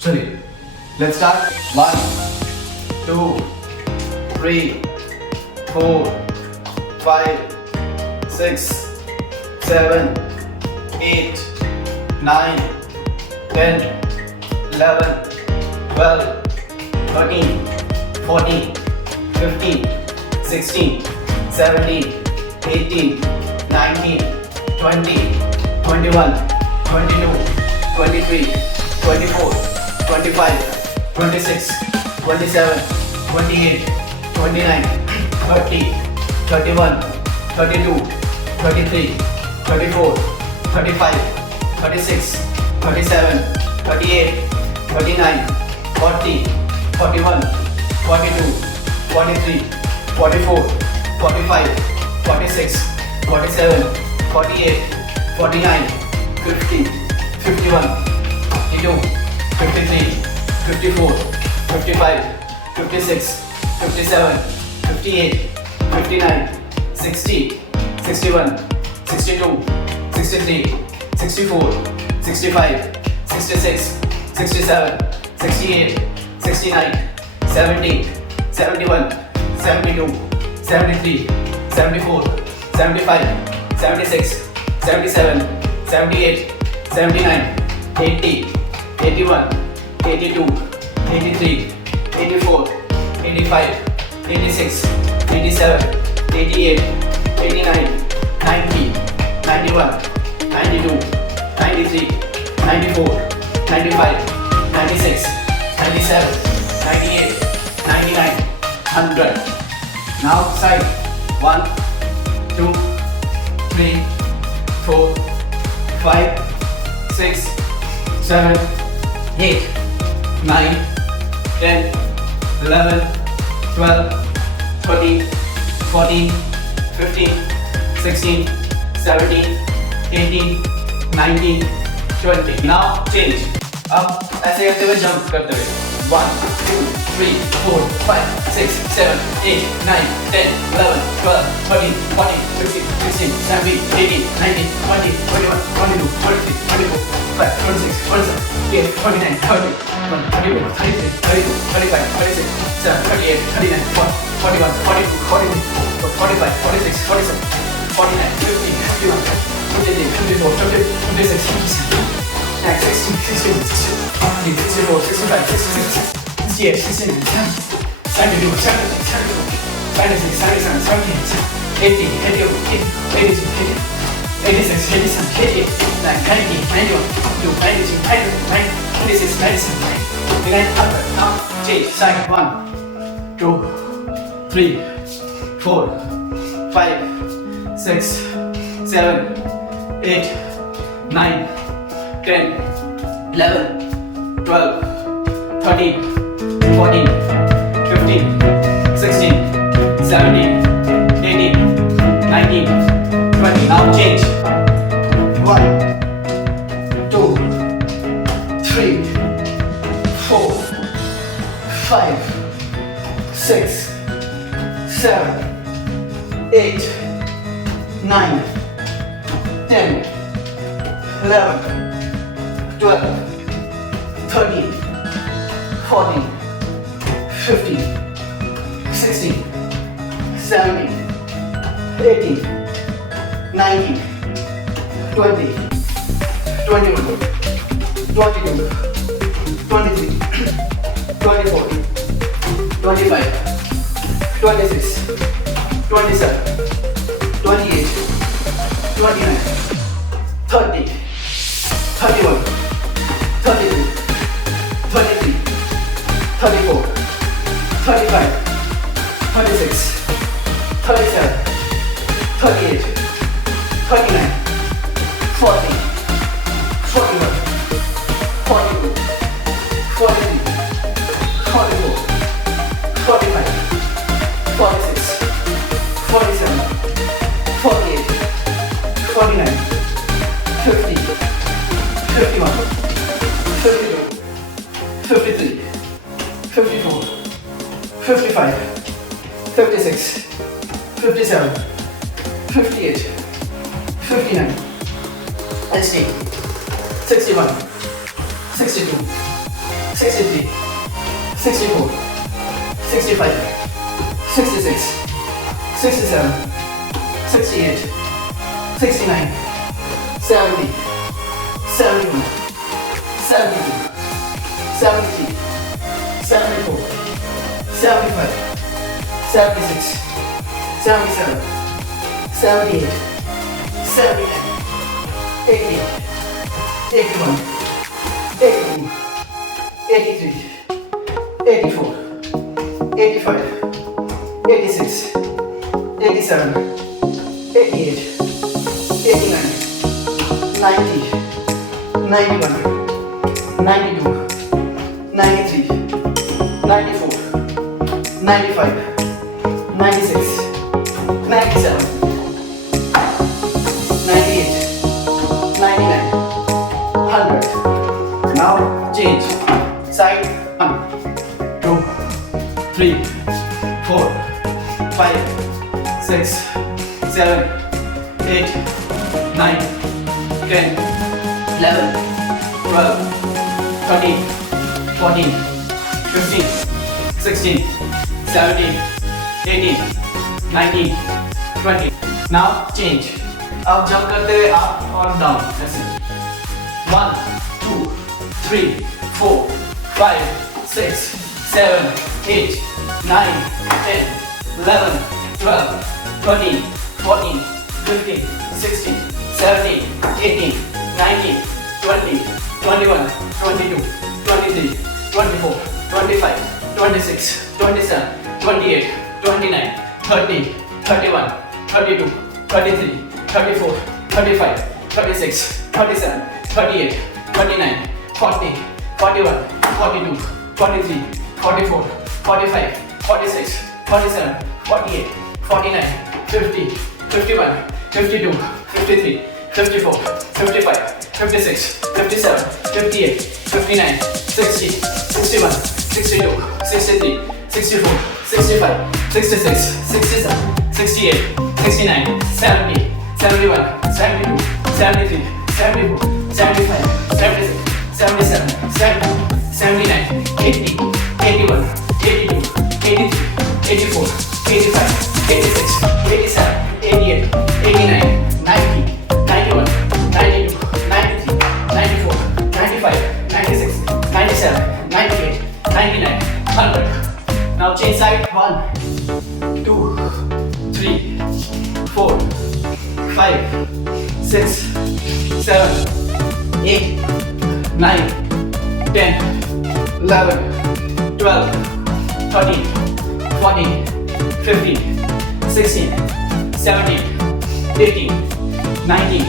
Sorry. Let's start. 1, 2, 3, 4, 5, 6, 7, 8, 9, 10, 11, 12, 13, 14, 15, 16, 17, 18, 19, 20, 21, 22, 23, 24, 25, 26, 27, 28, 29, 30, 31, 32, 33, 34, 35, 36, 37, 38, 39, 40, 41, 42, 43, 44, 45, 46, 47, 48, 49, 50, 51, 52, 53, 54, 55, 56, 57, 58, 59, 60, 61, 62, 63, 64, 65, 66, 67, 68, 69, 70, 71, 72, 73, 74, 75, 76, 77, 78, 79, 80, 81, 82, 83, 84, 85, 86, 87, 88, 89, 90, 91, 92, 93, 94, 95, 96, 97, 98, 99, 100. Now side. 1, 2, 3, 4, 5, 6, 7, 8, 9, 10, 11, 12, 13, 14, 15, 16, 17, 18, 19, 20. Now change. अब ऐसे करते हुए जंप करते हुए 1, 2, 3, 4, 5, 6, 7, 8, 9, 10, 11, 12, 13, 14, 15, 16, 17, 18, 19, 20, 21, 22, 23, 24, 25, 26, 27, 28, 29, 30, 31, 32, 33, 34, 35, 36, 38, 39, 40, 41, 42, 43, 45, 46, 47, 49, 50, 51, 53, 54, 55, 56, 57, 16, 16, 17, 64, 65, 66, 68, 69, 72, 73, 76, 77, 78, 80, 81, 82, 86, 87, 88, 90, 91, 92, 93, 96, 97, 99, 100. Now change side. 1, 2, 3, 4, 5, 6, 7, 8, 9, 10, 11, 12, 13, 14, 15, 16, 17, 18, 19, 20. Now change. 1, 2, 3, 4, 5, 6, 7, 8, 9, 10, 11, 12, 13, 14, 15, 16, 17, 18, 19, 20, 21, 22, 23, 24, 25, 26, 27, 28, 29, 30, 31, 32, 33, 34, 35, 36, 37, 38, 39, 40, 41, 42, 43, 44, 45, 46, 47, 48, 49, 50, 51, 52, 53, 54, 55, 56, 57, 58, 59, 60, 61, 62, 63, 64, 65, 66, 67, 68, 69, 70, 71, 72, 73, 74, 75, 76, 77, 78, 79, 80, 81, 82, 83, 84, 85, 86, 87, 88, 89, 90, 91, 92, 93, 94, 95, 96, 97, 98, 99, 100. Now change. Side. 1, 2, 3, 4, 5, 6, 7, 8, 9, 10, 11, 12, 13, 14, 15, 16, 17, 18, 19, 20. Now change. अब jump करते हुए up और down. ऐसे 1, 2, 3, 4, 5, 6, 7, 8, 9, 10, 11, 12, 13, 14, 15, 16, 17, 18, 19, 20, 21, 22, 23, 24, 25, 26, 27, 28, 29, 30, 31, 32, 33, 34, 35, 36, 37, 38, 39, 40, 41, 42, 43, 44, 45, 46, 47, 48, 49, 50, 51, 52, 53, 54, 55, 56, 57, 58, 59, 60, 61, 62, 63, 64, 65, 66, 67, 68, 69, 70, 71, 72, 73, 74, 75, 76, 77, 78, 79, 80, 81, 82, 83, 84, 85, 86, 87, 88, 89, 90, 91, 92, 93, 94, 95, 96, 97, 98, 99, 100. Now change side. 1, 2, 3, 4, 5, 6, 7, 8, 9, 10, 11, 12, 13, 14, 15, 16, 17, 18, 19,